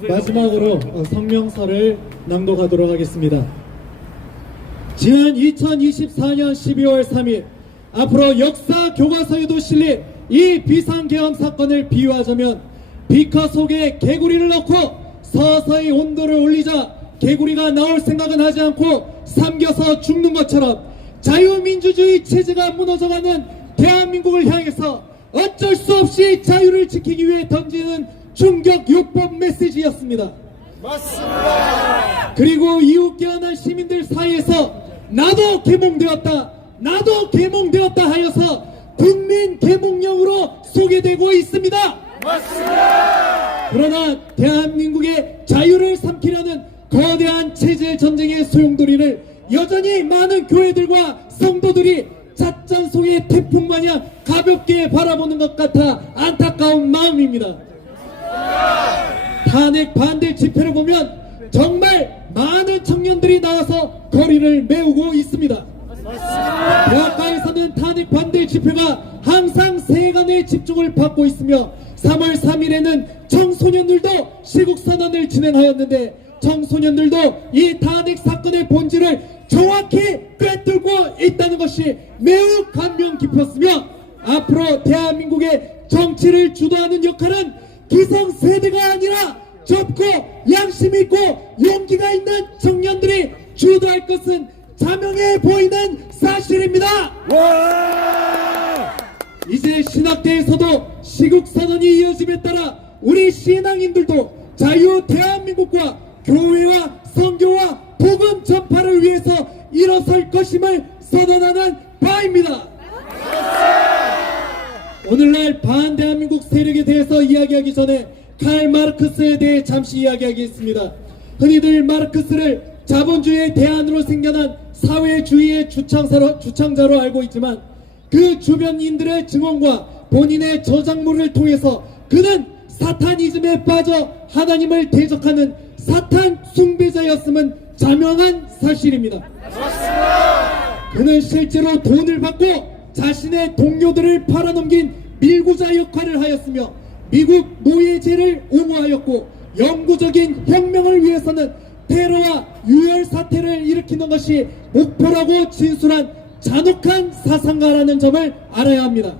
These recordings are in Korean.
마지막으로 성명서를 낭독하도록 하겠습니다. 지난 2024년 12월 3일 앞으로 역사 교과서에도 실릴 이 비상계엄 사건을 비유하자면 비커 속에 개구리를 넣고 서서히 온도를 올리자 개구리가 나올 생각은 하지 않고 삼겨서 죽는 것처럼 자유민주주의 체제가 무너져가는 대한민국을 향해서 어쩔 수 없이 자유를 지키기 위해 던지는 충격 요법 메시지였습니다. 맞습니다. 그리고 이웃 깨어난 시민들 사이에서 나도 개몽되었다 하여서 국민 개몽령으로 소개되고 있습니다. 맞습니다. 그러나 대한민국의 자유를 삼키려는 거대한 체제 전쟁의 소용돌이를 여전히 많은 교회들과 성도들이 찻잔 속의 태풍마냥 가볍게 바라보는 것 같아 안타까운 마음입니다. 탄핵 반대 집회를 보면 정말 많은 청년들이 나와서 거리를 메우고 있습니다. 대학가에서는 탄핵 반대 집회가 항상 세간의 집중을 받고 있으며 3월 3일에는 청소년들도 시국선언을 진행하였는데 청소년들도 이 탄핵 사건의 본질을 정확히 꿰뚫고 있다는 것이 매우 감명 깊었으며 앞으로 대한민국의 정치를 주도하는 역할은 기성세대가 아니라 젊고 양심 있고 용기가 있는 청년들이 주도할 것은 자명해 보이는 사실입니다. 이제 신학대에서도 시국선언이 이어짐에 따라 우리 신앙인들도 자유 대한민국과 교회와 선교와 복음 전파를 위해서 일어설 것임을 선언하는 바입니다. 오늘날 반대한민국 세력에 대해서 이야기하기 전에 칼 마르크스에 대해 잠시 이야기하겠습니다. 흔히들 마르크스를 자본주의의 대안으로 생겨난 사회주의의 주창자로 알고 있지만 그 주변인들의 증언과 본인의 저작물을 통해서 그는 사타니즘에 빠져 하나님을 대적하는 사탄 숭배자였음은 자명한 사실입니다. 그는 실제로 돈을 받고 자신의 동료들을 팔아넘긴 밀구자 역할을 하였으며 미국 노예제를 옹호하였고 영구적인 혁명을 위해서는 테러와 유혈 사태를 일으키는 것이 목표라고 진술한 잔혹한 사상가라는 점을 알아야 합니다.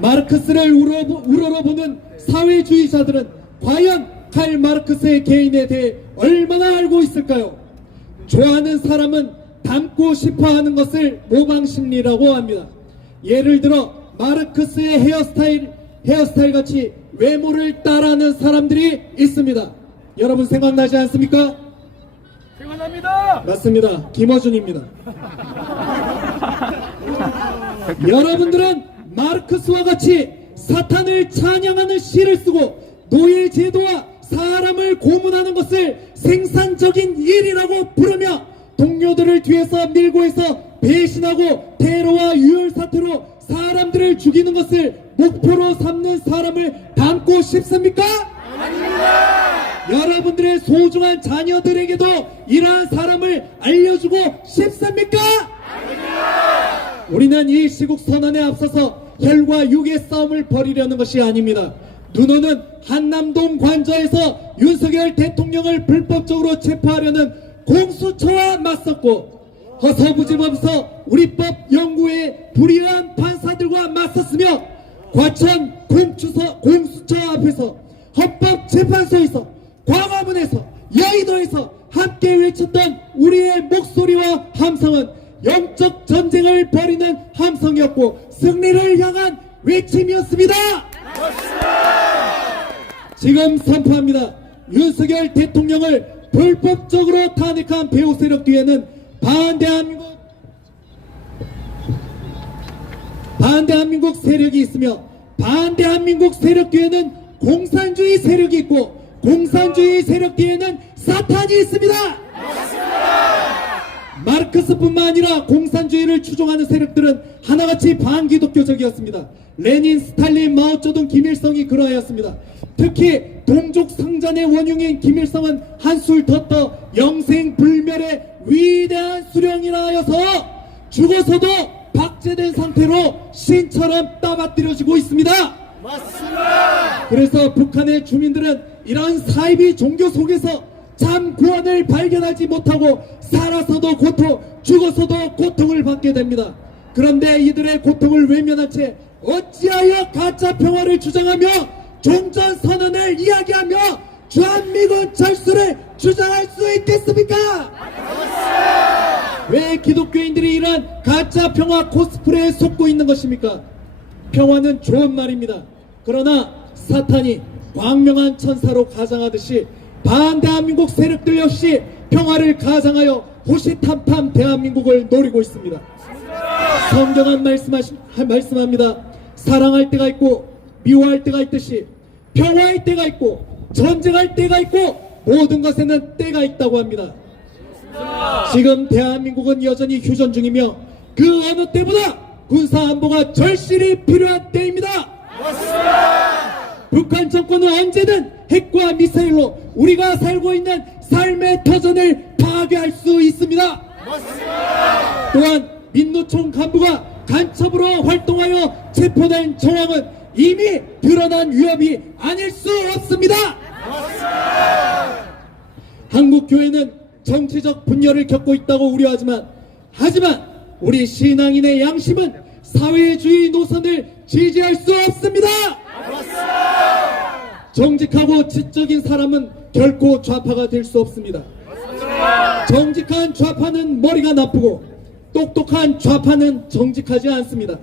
마르크스를 우러러보는 사회주의자들은 과연 칼 마르크스의 개인에 대해 얼마나 알고 있을까요? 좋아하는 사람은 닮고 싶어하는 것을 모방심리라고 합니다. 예를 들어 마르크스의 헤어스타일 같이 외모를 따라하는 사람들이 있습니다. 여러분 생각나지 않습니까? 생각납니다. 맞습니다. 김어준입니다. 여러분들은 마르크스와 같이 사탄을 찬양하는 시를 쓰고 노예 제도와 사람을 고문하는 것을 생산적인 일이라고 부르며 동료들을 뒤에서 밀고 해서 배신하고 테러와 유혈 사태로 사람들을 죽이는 것을 목표로 삼는 사람을 닮고 싶습니까? 아닙니다. 여러분들의 소중한 자녀들에게도 이러한 사람을 알려주고 싶습니까? 아닙니다. 우리는 이 시국선언에 앞서서 혈과 육의 싸움을 벌이려는 것이 아닙니다. 누노는 한남동 관저에서 윤석열 대통령을 불법적으로 체포하려는 공수처와 맞섰고 허서부지법에서 우리법 연구의 불의한 판사들과 맞섰으며 과천 공수처 앞에서 헌법재판소에서 광화문에서 여의도에서 함께 외쳤던 우리의 목소리와 함성은 영적 전쟁을 벌이는 함성이었고 승리를 향한 외침이었습니다. 지금 선포합니다. 윤석열 대통령을 불법적으로 탄핵한 배후 세력 뒤에는 반대한민국 세력이 있으며 반대한민국 세력 뒤에는 공산주의 세력이 있고 공산주의 세력 뒤에는 사탄이 있습니다. 마르크스뿐만 아니라 공산주의를 추종하는 세력들은 하나같이 반기독교적이었습니다. 레닌, 스탈린, 마오쩌둥, 김일성이 그러하였습니다. 특히 동족 상잔의 원흉인 김일성은 한술 더 떠 영생불멸의 위대한 수령이라 하여서 죽어서도 박제된 상태로 신처럼 떠받들여지고 있습니다. 맞습니다. 그래서 북한의 주민들은 이런 사이비 종교 속에서 참 구원을 발견하지 못하고 살아서도 고통, 죽어서도 고통을 받게 됩니다. 그런데 이들의 고통을 외면한 채 어찌하여 가짜 평화를 주장하며 종전선언을 이야기하며 주한미군 철수를 주장할 수 있겠습니까? 왜 기독교인들이 이런 가짜 평화 코스프레에 속고 있는 것입니까? 평화는 좋은 말입니다. 그러나 사탄이 광명한 천사로 가장하듯이 반대한민국 세력들 역시 평화를 가장하여 호시탐탐 대한민국을 노리고 있습니다. 성경은 말씀합니다. 사랑할 때가 있고 미워할 때가 있듯이 평화의 때가 있고 전쟁할 때가 있고 모든 것에는 때가 있다고 합니다. 지금 대한민국은 여전히 휴전 중이며 그 어느 때보다 군사안보가 절실히 필요한 때입니다. 북한 정권은 언제든 핵과 미사일로 우리가 살고 있는 삶의 터전을 파괴할 수 있습니다. 또한 민노총 간부가 간첩으로 활동하여 체포된 정황은 이미 드러난 위협이 아닐 수 없습니다. 한국 교회는 정치적 분열을 겪고 있다고 우려하지만 우리 신앙인의 양심은 사회주의 노선을 지지할 수 없습니다. 정직하고 지적인 사람은 결코 좌파가 될 수 없습니다. 정직한 좌파는 머리가 나쁘고 똑똑한 좌파는 정직하지 않습니다.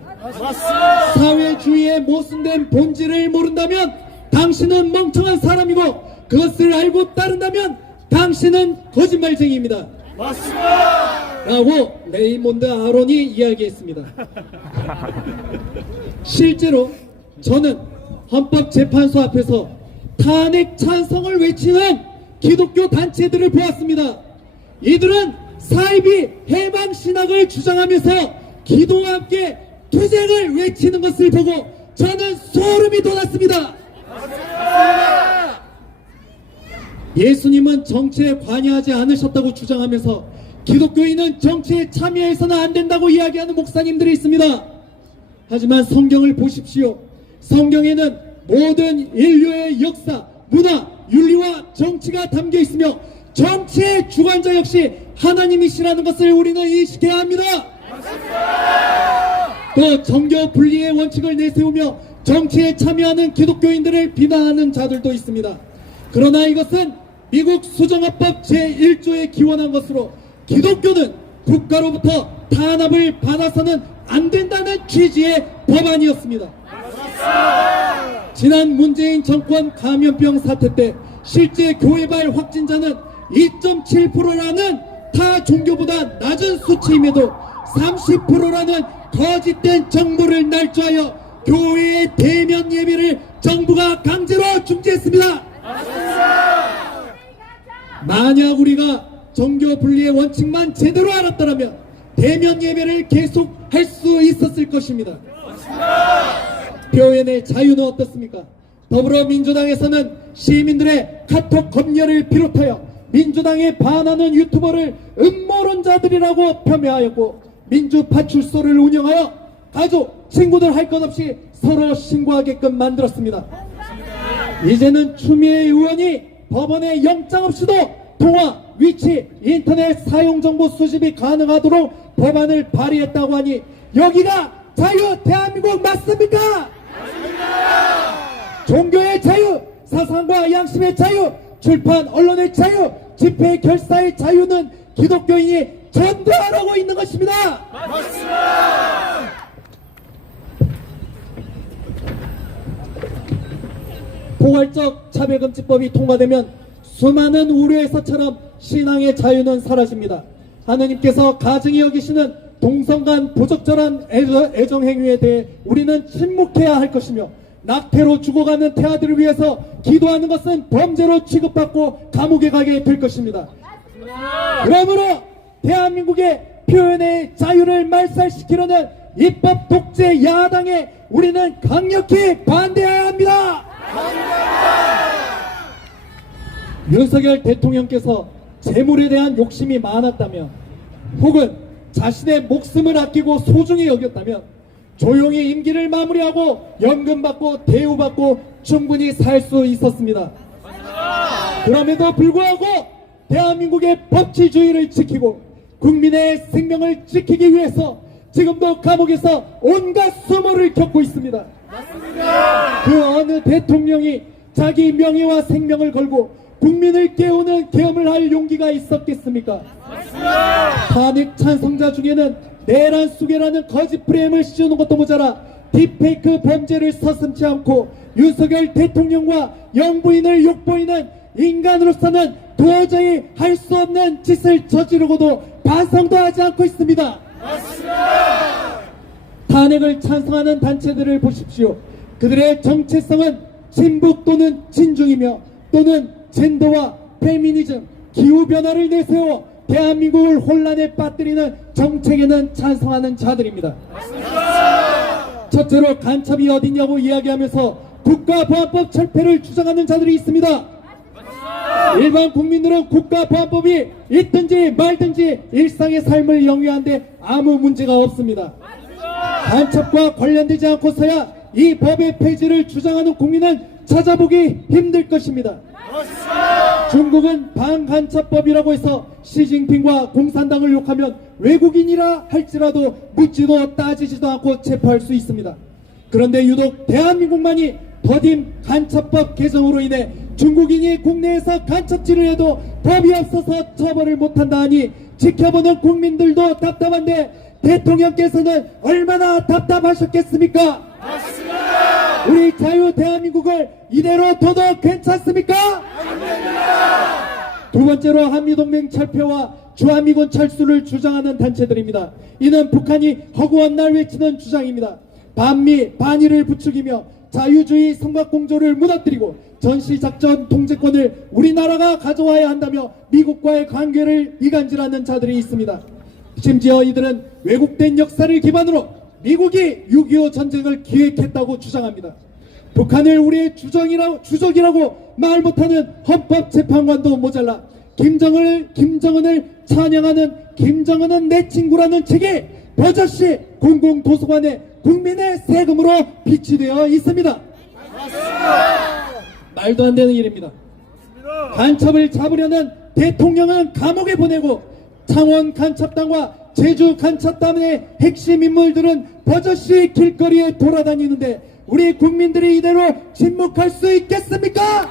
사회주의의 모순된 본질을 모른다면 당신은 멍청한 사람이고 그것을 알고 따른다면 당신은 거짓말쟁이입니다. 라고 레이몬드 아론이 이야기했습니다. 실제로 저는 헌법재판소 앞에서 탄핵 찬성을 외치는 기독교 단체들을 보았습니다. 이들은 사이비 해방신학을 주장하면서 기도와 함께 투쟁을 외치는 것을 보고 저는 소름이 돋았습니다. 예수님은 정치에 관여하지 않으셨다고 주장하면서 기독교인은 정치에 참여해서는 안 된다고 이야기하는 목사님들이 있습니다. 하지만 성경을 보십시오. 성경에는 모든 인류의 역사, 문화, 윤리와 정치가 담겨 있으며 정치의 주관자 역시 하나님이시라는 것을 우리는 인식해야 합니다. 또 정교 분리의 원칙을 내세우며 정치에 참여하는 기독교인들을 비난하는 자들도 있습니다. 그러나 이것은 미국 수정헌법 제1조에 기원한 것으로 기독교는 국가로부터 탄압을 받아서는 안 된다는 취지의 법안이었습니다. 지난 문재인 정권 감염병 사태 때 실제 교회발 확진자는 2.7%라는 타 종교보다 낮은 수치임에도 30%라는 거짓된 정보를 날조하여 교회의 대면 예배를 정부가 강제로 중지했습니다. 만약 우리가 정교 분리의 원칙만 제대로 알았더라면 대면 예배를 계속 할 수 있었을 것입니다. 표현의 자유는 어떻습니까? 더불어민주당에서는 시민들의 카톡 검열을 비롯하여 민주당에 반하는 유튜버를 음모론자들이라고 폄훼하였고 민주파출소를 운영하여 가족, 친구들 할 것 없이 서로 신고하게끔 만들었습니다. 이제는 추미애 의원이 법원에 영장 없이도 통화, 위치, 인터넷 사용정보 수집이 가능하도록 법안을 발의했다고 하니 여기가 자유 대한민국 맞습니까? 종교의 자유, 사상과 양심의 자유, 출판 언론의 자유, 집회 결사의 자유는 기독교인이 전도하라고 있는 것입니다. 포괄적 차별금지법이 통과되면 수많은 우려에서처럼 신앙의 자유는 사라집니다. 하느님께서 가증히 여기시는 동성간 부적절한 애정행위에 대해 우리는 침묵해야 할 것이며 낙태로 죽어가는 태아들을 위해서 기도하는 것은 범죄로 취급받고 감옥에 가게 될 것입니다. 그러므로 대한민국의 표현의 자유를 말살시키려는 입법 독재 야당에 우리는 강력히 반대해야 합니다. 윤석열 대통령께서 재물에 대한 욕심이 많았다면 혹은 자신의 목숨을 아끼고 소중히 여겼다면 조용히 임기를 마무리하고 연금 받고 대우받고 충분히 살 수 있었습니다. 그럼에도 불구하고 대한민국의 법치주의를 지키고 국민의 생명을 지키기 위해서 지금도 감옥에서 온갖 수모를 겪고 있습니다. 그 어느 대통령이 자기 명예와 생명을 걸고 국민을 깨우는 계엄을 할 용기가 있었겠습니까? 탄핵 찬성자 중에는 내란 수계라는 거짓 프레임을 씌우는 것도 모자라 딥페이크 범죄를 서슴지 않고 윤석열 대통령과 영부인을 욕보이는 인간으로서는 도저히 할 수 없는 짓을 저지르고도 반성도 하지 않고 있습니다. 탄핵을 찬성하는 단체들을 보십시오. 그들의 정체성은 친북 또는 친중이며 또는 젠더와 페미니즘, 기후변화를 내세워 대한민국을 혼란에 빠뜨리는 정책에는 찬성하는 자들입니다. 첫째로 간첩이 어디냐고 이야기하면서 국가보안법 철폐를 주장하는 자들이 있습니다. 일반 국민들은 국가보안법이 있든지 말든지 일상의 삶을 영위하는데 아무 문제가 없습니다. 간첩과 관련되지 않고서야 이 법의 폐지를 주장하는 국민은 찾아보기 힘들 것입니다. 중국은 반간첩법이라고 해서 시진핑과 공산당을 욕하면 외국인이라 할지라도 묻지도 따지지도 않고 체포할 수 있습니다. 그런데 유독 대한민국만이 더딘 간첩법 개정으로 인해 중국인이 국내에서 간첩질을 해도 법이 없어서 처벌을 못한다 하니 지켜보는 국민들도 답답한데 대통령께서는 얼마나 답답하셨겠습니까? 맞습니다. 우리 자유 대한민국을 이대로 둬도 괜찮습니까? 두 번째로 한미동맹 철폐와 주한미군 철수를 주장하는 단체들입니다. 이는 북한이 허구한 날 외치는 주장입니다. 반미, 반일을 부추기며 자유주의 삼각공조를 무너뜨리고 전시작전 통제권을 우리나라가 가져와야 한다며 미국과의 관계를 이간질하는 자들이 있습니다. 심지어 이들은 왜곡된 역사를 기반으로 미국이 6.25 전쟁을 기획했다고 주장합니다. 북한을 우리의 주적이라고 말 못하는 헌법재판관도 모자라 김정은을 찬양하는 김정은은 내 친구라는 책이 버젓이 공공도서관에 국민의 세금으로 비치되어 있습니다. 말도 안 되는 일입니다. 간첩을 잡으려는 대통령은 감옥에 보내고 창원 간첩단과 제주 간첩단의 핵심 인물들은 버젓이 길거리에 돌아다니는데 우리 국민들이 이대로 침묵할 수 있겠습니까?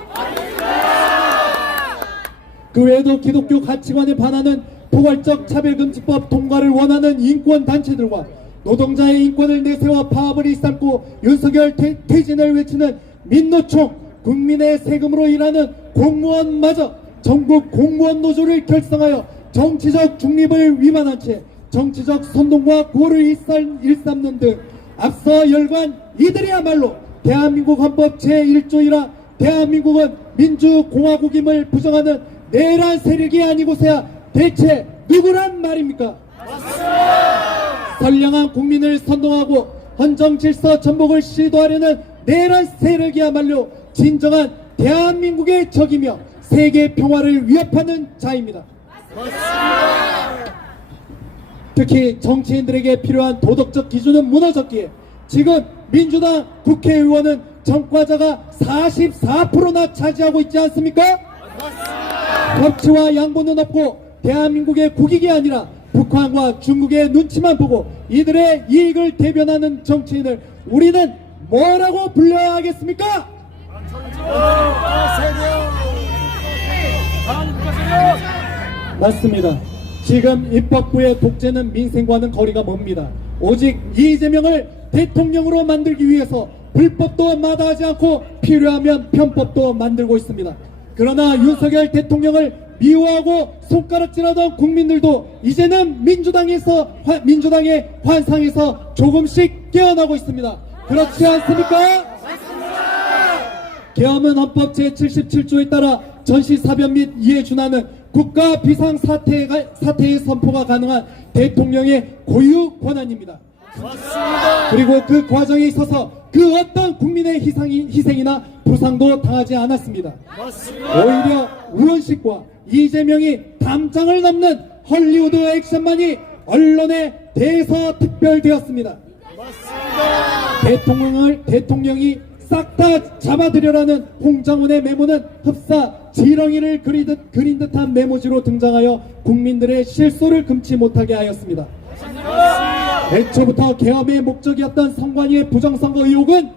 그 외에도 기독교 가치관에 반하는 포괄적 차별금지법 통과를 원하는 인권단체들과 노동자의 인권을 내세워 파업을 일삼고 윤석열 퇴진을 외치는 민노총, 국민의 세금으로 일하는 공무원마저 전국 공무원 노조를 결성하여 정치적 중립을 위반한 채 정치적 선동과 고를 일삼는 등 앞서 열관 이들이야말로 대한민국 헌법 제1조이라 대한민국은 민주공화국임을 부정하는 내란 세력이 아니고서야 대체 누구란 말입니까? 선량한 국민을 선동하고 헌정질서 전복을 시도하려는 내란 세력이야말로 진정한 대한민국의 적이며 세계 평화를 위협하는 자입니다. 특히 정치인들에게 필요한 도덕적 기준은 무너졌기에 지금 민주당 국회의원은 전과자가 44%나 차지하고 있지 않습니까? 법치와 양보는 없고 대한민국의 국익이 아니라 북한과 중국의 눈치만 보고 이들의 이익을 대변하는 정치인을 우리는 뭐라고 불러야 하겠습니까? 맞습니다. 지금 입법부의 독재는 민생과는 거리가 멉니다. 오직 이재명을 대통령으로 만들기 위해서 불법도 마다하지 않고 필요하면 편법도 만들고 있습니다. 그러나 윤석열 대통령을 미워하고 손가락질하던 국민들도 이제는 민주당의 환상에서 조금씩 깨어나고 있습니다. 그렇지 않습니까? 계엄은 헌법 제77조에 따라 전시사변 및 이에 준하는 국가 비상사태의 선포가 가능한 대통령의 고유 권한입니다. 그리고 그 과정에 있어서 그 어떤 국민의 희생이나 부상도 당하지 않았습니다. 오히려 우원식과 이재명이 담장을 넘는 헐리우드 액션만이 언론에 대해서 특별되었습니다. 대통령이 싹 다 잡아들여라는 홍장훈의 메모는 흡사 지렁이를 그린 듯한 메모지로 등장하여 국민들의 실소를 금치 못하게 하였습니다. 애초부터 계엄의 목적이었던 선관위의 부정선거 의혹은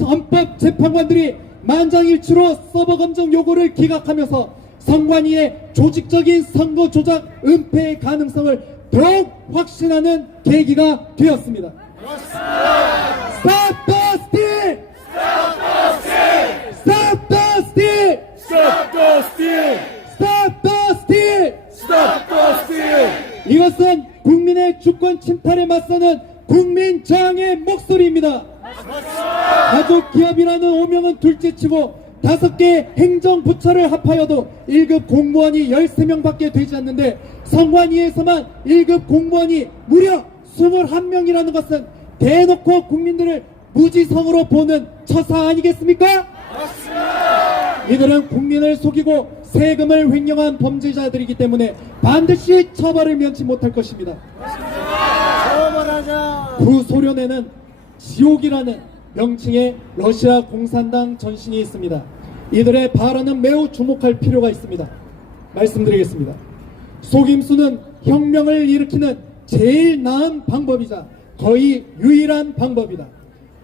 헌법재판관들이 만장일치로 서버 검증 요구를 기각하면서 선관위의 조직적인 선거 조작 은폐의 가능성을 더욱 확신하는 계기가 되었습니다. Stop the steal! Stop the steal! Stop the steal! Stop the steal! Stop the steal! 이것은 국민의 주권 침탈에 맞서는 국민 저항의 목소리입니다. 가족 기업이라는 오명은 둘째치고 5개 행정부처를 합하여도 1급 공무원이 13명밖에 되지 않는데 선관위에서만 1급 공무원이 무려 21명이라는 것은 대놓고 국민들을 무지성으로 보는 처사 아니겠습니까? 이들은 국민을 속이고 세금을 횡령한 범죄자들이기 때문에 반드시 처벌을 면치 못할 것입니다. 구소련에는 지옥이라는 명칭의 러시아 공산당 전신이 있습니다. 이들의 발언은 매우 주목할 필요가 있습니다. 말씀드리겠습니다. 속임수는 혁명을 일으키는 제일 나은 방법이자 거의 유일한 방법이다.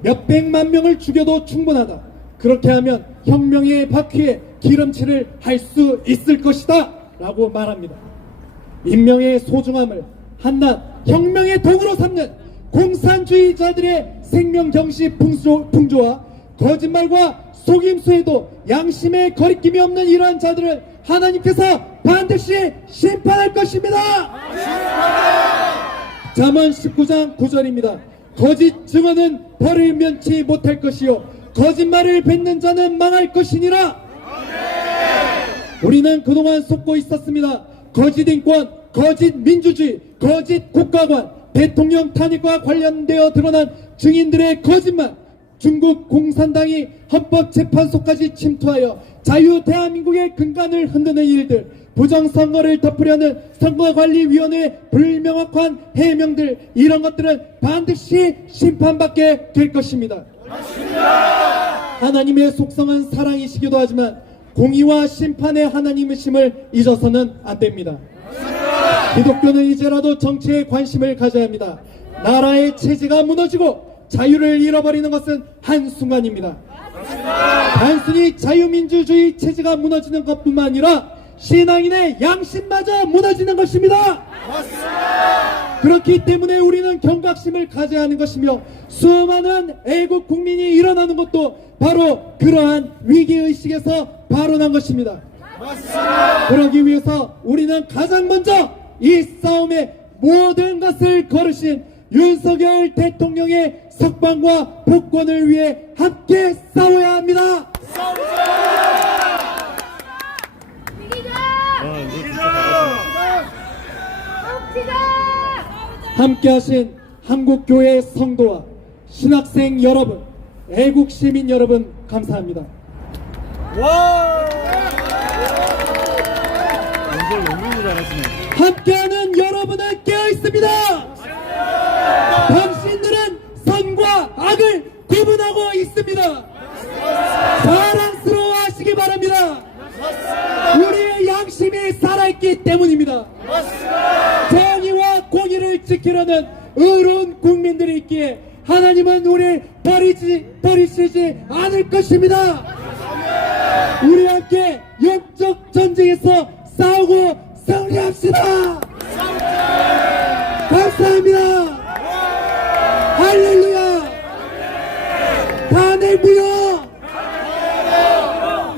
몇백만 명을 죽여도 충분하다. 그렇게 하면 혁명의 바퀴에 기름칠을 할 수 있을 것이다 라고 말합니다. 인명의 소중함을 한낱 혁명의 도구로 삼는 공산주의자들의 생명경시 풍조와 거짓말과 속임수에도 양심의 거리낌이 없는 이러한 자들을 하나님께서 반드시 심판할 것입니다. 잠언 19장 9절입니다. 거짓 증언은 벌을 면치 못할 것이요 거짓말을 뱉는 자는 망할 것이니라. 우리는 그동안 속고 있었습니다. 거짓 인권, 거짓 민주주의, 거짓 국가관, 대통령 탄핵과 관련되어 드러난 증인들의 거짓말, 중국 공산당이 헌법재판소까지 침투하여 자유 대한민국의 근간을 흔드는 일들, 부정선거를 덮으려는 선거관리위원회의 불명확한 해명들, 이런 것들은 반드시 심판받게 될 것입니다. 하나님의 속성은 사랑이시기도 하지만 공의와 심판의 하나님이심을 잊어서는 안 됩니다. 기독교는 이제라도 정치에 관심을 가져야 합니다. 나라의 체제가 무너지고 자유를 잃어버리는 것은 한순간입니다. 단순히 자유민주주의 체제가 무너지는 것뿐만 아니라 신앙인의 양심마저 무너지는 것입니다. 그렇기 때문에 우리는 경각심을 가져야 하는 것이며 수많은 애국 국민이 일어나는 것도 바로 그러한 위기의식에서 발원한 것입니다. 그러기 위해서 우리는 가장 먼저 이 싸움의 모든 것을 걸으신 윤석열 대통령의 석방과 복권을 위해 함께 싸워야 합니다. 함께 하신 한국교회 성도와 신학생 여러분, 애국 시민 여러분 감사합니다. 함께하는 여러분은 깨어있습니다. 당신들은 선과 악을 구분하고 있습니다. 사랑스러워하시기 바랍니다. 우리의 양심이 살아있기 때문입니다. 정의와 공의를 지키려는 의로운 국민들이 있기에 하나님은 우리를 버리시지 않을 것입니다. 우리 함께 영적 전쟁에서 싸우고 승리합시다. 감사합니다. 할렐루야. 탄핵 무효.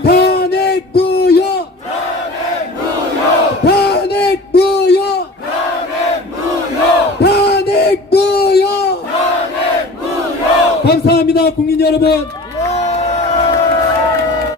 탄핵 무효. 탄핵 무효. 탄핵 무효. 감사합니다, 국민 여러분.